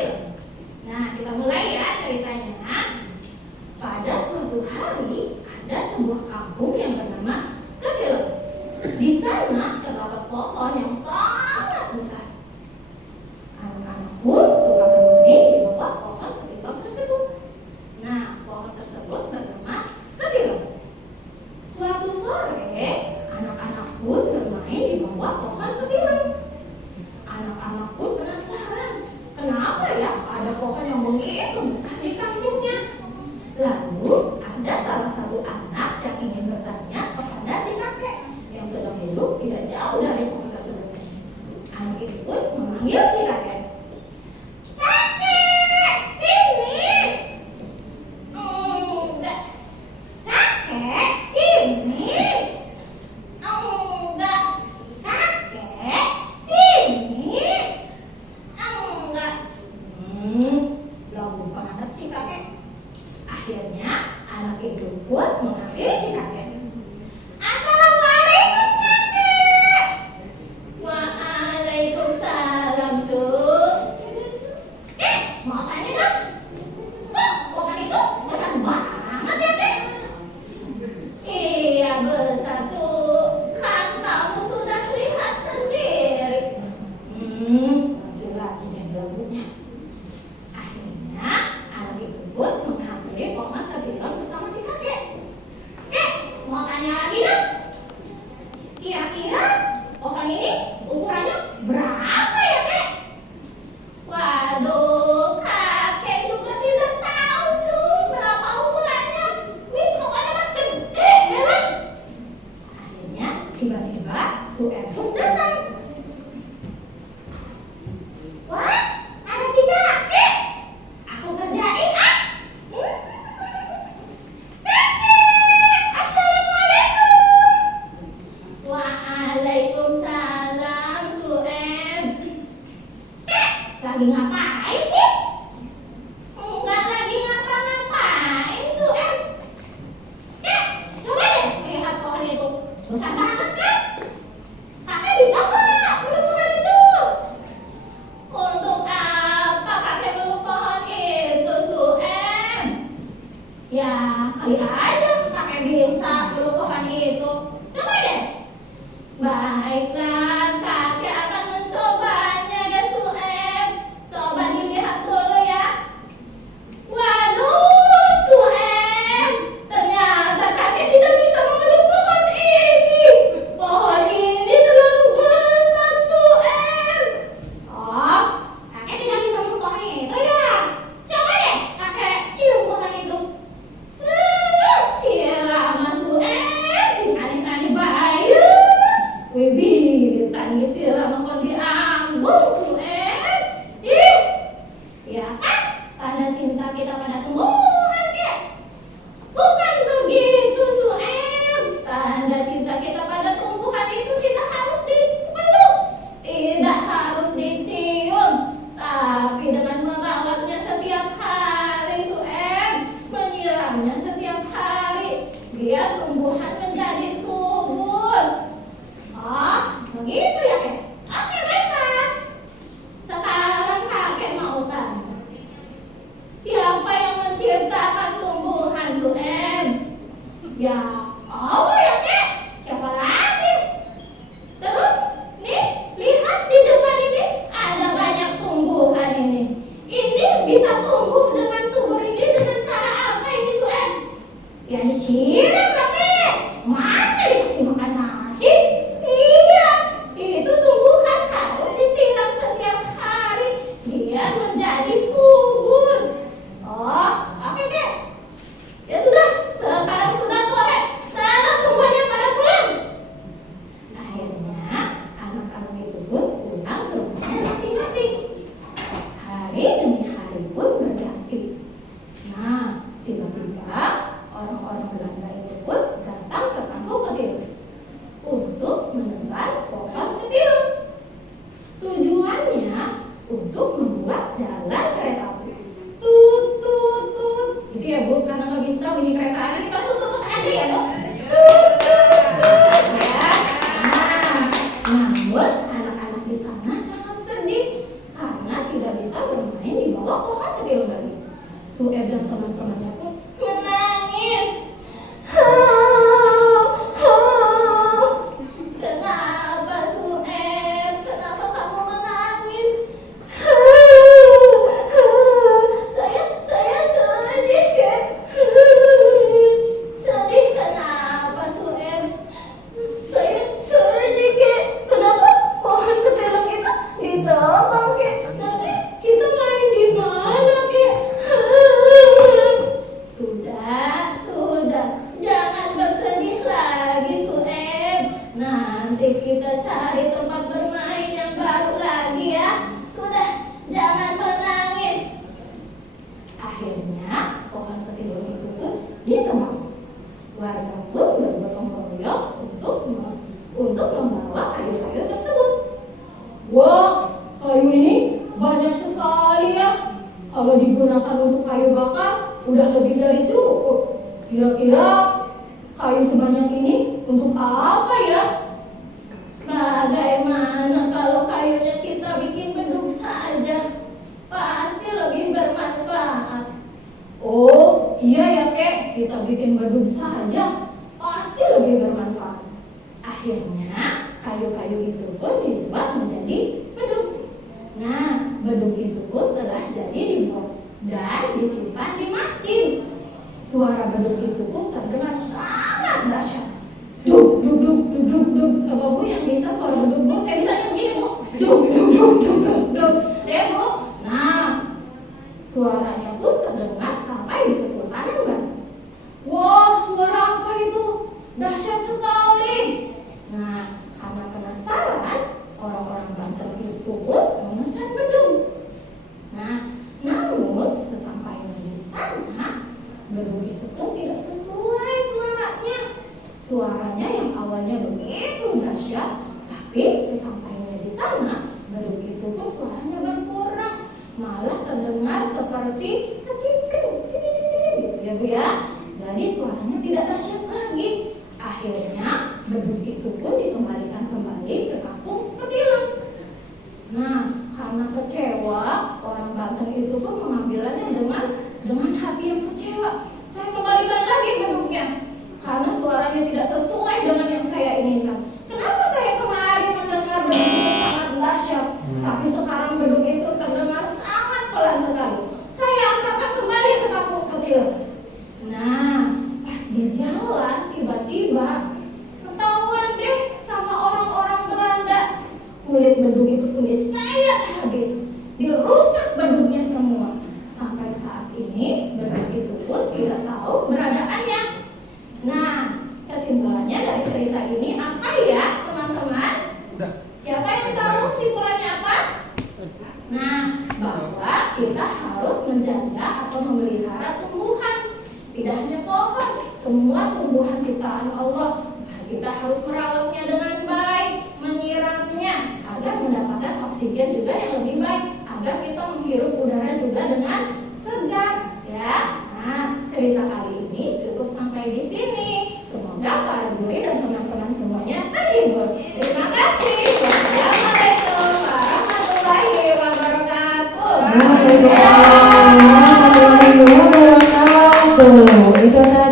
ketilang. Nah, kita mulai ya ceritanya. Pada suatu hari ada sebuah kampung yang bernama Ketilang. Di sana terdapat pohon yang sangat besar. Anak-anak pun suka bermain di bawah pohon ketilang tersebut. Nah, pohon tersebut bernama Ketilang. Suatu sore, anak-anak pun bermain di bawah pohon ketilang. Anak-anak pun penasaran, kenapa ya ada pohon yang begitu besar di kampungnya? Lalu ada salah satu anak yang ingin bertanya kepada si kakek yang sedang hidup tidak jauh dari pohon tersebut. Anak itu pun memanggil si kakek. Kakek, sini. Enggak. Kakek, sini. Enggak. Kakek, sini. Enggak. Belum banget si kakek. Akhirnya anak itu pun menghampiri si kakek. Assalamualaikum kakek. Waalaikumsalam cuk. Mau tanya dong. Kok pohon itu besar banget ya kek? Iya besar cuk. Kan kamu sudah lihat sendiri. Muncul lagi deh belabutnya. Akhirnya anak itu pun menghampiri pohon ketilang bersama si kakek. Kek, mau tanya lagi dong. Kira-kira pohon ini ukurannya berapa ya kek? Waduh, kakek juga tidak tahu cuy berapa ukurannya. Wis pokoknya mah gede lah. Akhirnya tiba-tiba Suetum datang. Wah, ada si kakek. Aku kerjain ah. Kakek, assalamualaikum. Waalaikumsalam Suem. Kek, lagi ngapain sih? Enggak lagi ngapa-ngapain Suem. Kek, coba deh lihat pohon itu. Besar banget kan? Kakek bisa nggak peluk pohon itu? Untuk apa kakek peluk pohon itu, Suem? Ya, kali aja kakek bisa peluk pohon itu. Coba deh. Baiklah, kakek akan mencobanya ya, Suem. Coba dilihat dulu ya. Waduh, Suem. Ternyata kakek tidak bisa memeluk pohon ini. Pohon ini terlalu besar, Suem. Oh, kakek tidak bisa memeluk pohon itu ya? Coba deh kakek cium pohon itu. Sirama Suem, si aneh-aneh bayi. Wih, tanya sirama kon diambung Suem. Ih, ya kan? Tanda cinta kita pada tumbuhan kek. Bukan begitu Suem. Tanda cinta kita pada tumbuhan itu tidak harus dipeluk, tidak harus dicium, tapi dengan merawatnya setiap hari Suem, menyiramnya setiap hari, biar tumbuhan menjadi subur. Oh, begitu ya kek? Oke baiklah. Sekarang kakek mau tanya, siapa yang menciptakan tumbuhan Suem? Ya Allah ya kek. Siapa lagi? Terus nih lihat di depan ini ada banyak tumbuhan ini. Ini bisa tumbuh dengan subur ini dengan cara apa ini Suem? Ya disiram kakek. Masa dikasih makan nasi? Iya, itu tumbuhan harus disiram setiap hari biar menjadi subur. Oh, oke kek. Ya sudah, sekarang sudah sore. Sana semuanya pada pulang. Akhirnya anak-anak itu pun pulang ke rumahnya masing-masing. Hari demi hari pun berganti. Nah, tiba-tiba orang-orang Belanda itu pun datang ke kampung Ketilang untuk menebar pohon ketilang. Tujuannya untuk membuat jalan kereta api. Tut tut tut. Gitu ya Bu, karena nggak bisa bunyi kereta api, kita tut tut tut aja ya Bu. Tut tut tut ya. Nah, namun anak-anak di sana sangat sedih karena tidak bisa bermain di bawah pohon ketilang lagi. Sueb dan teman-temannya pun menangis. Kenapa Sueb? Kenapa kamu menangis? Saya sedih, Kek. Sedih kenapa Sueb? Saya sedih, Kek. Kenapa pohon ketela kita ditebang, Kek? Nanti kita main di mana, Kek? Sudah. Jangan bersedih lagi, Sueb. Nanti kita cari tempat bermain yang baru lagi ya. Sudah, jangan menangis. Akhirnya pohon ketilung itu pun ditebang. Warga pun bergotong royong untuk membawa kayu-kayu tersebut. Wah, kayu ini banyak sekali ya. Kalau digunakan untuk kayu bakar, udah lebih dari cukup. Kira-kira kayu sebanyak ini untuk apa ya? Bagaimana kalau kayunya kita bikin beduk saja? Pasti lebih bermanfaat. Oh, iya ya, Kek. Kita bikin beduk saja. Pasti lebih bermanfaat. Akhirnya, kayu-kayu itu pun dibuat menjadi beduk. Nah, beduk itu pun telah jadi dibuat dan disimpan di masjid. Suara beduk itu pun terdengar sangat dahsyat. Duk, duk, duk, duk, duk, duk. Coba Bu yang bisa suara beduk Bu. Saya bisanya begini Bu. Duk, duk, duk, duk, duk, duk. Deh Bu. Nah, suaranya pun terdengar sampai di Kesultanan Banten. Wah, suara apa itu? Dahsyat sekali. Nah, karena penasaran, orang-orang Banten itu pun memesan beduk. Nah, namun sesampainya di sana, beduk itu pun tidak sesuai suaranya. Suaranya yang awalnya begitu dahsyat, tapi sesampainya di sana, beduk itu pun suaranya berkurang, malah terdengar seperti kecipring, cicit-cicit gitu ya Bu ya. Jadi suaranya tidak dahsyat lagi. Akhirnya beduk itu pun dikembalikan kembali ke kampung Ketilang. Nah, karena kecewa, orang Banten itu pun mengambilnya dengan hati yang kecewa. Saya kembalikan lagi beduknya karena suaranya tidak sesuai dengan yang saya inginkan. Kenapa saya kemarin mendengar beduk itu sangat dahsyat, tapi sekarang beduk itu terdengar sangat pelan sekali. Saya angkatkan kembali ke kampung Ketilang. Nah, pas di jalan tiba-tiba ketahuan deh sama orang-orang Belanda. Kulit beduk itu pun disayat habis, dirusak beduknya semua. Sampai saat ini beduk itu pun tidak tahu beradaannya. Nah, kesimpulannya dari cerita ini apa ya teman-teman? Siapa yang tahu kesimpulannya apa? Nah, bahwa kita harus menjaga atau memelihara tumbuhan. Tidak hanya pohon, semua tumbuhan ciptaan Allah. Kita harus merawatnya dengan baik, menyiramnya agar mendapatkan oksigen juga yang lebih baik, agar kita menghirup udara juga dengan segar ya. Nah, cerita kali ini cukup sampai di sini. Semoga para juri dan teman-teman semuanya terhibur. Terima kasih. Wassalamualaikum warahmatullahi wabarakatuh. Waalaikumsalam warahmatullahi wabarakatuh. Itu saja.